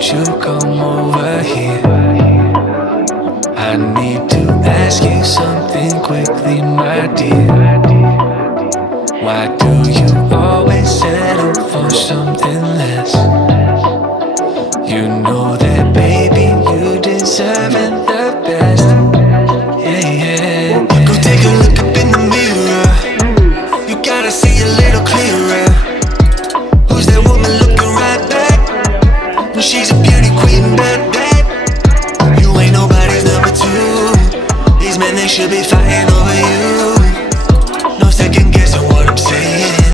won't you come over here? I need to ask you something quickly, my dear. Why do you always settle for something less? You know that, baby, you deserving the best. Yeah, yeah. Go take a look up in the mirror. You gotta see a little clearer. Who's that woman looking right back? She's a beauty queen, bad. You ain't nobody's number two. These men, they should be fighting over you.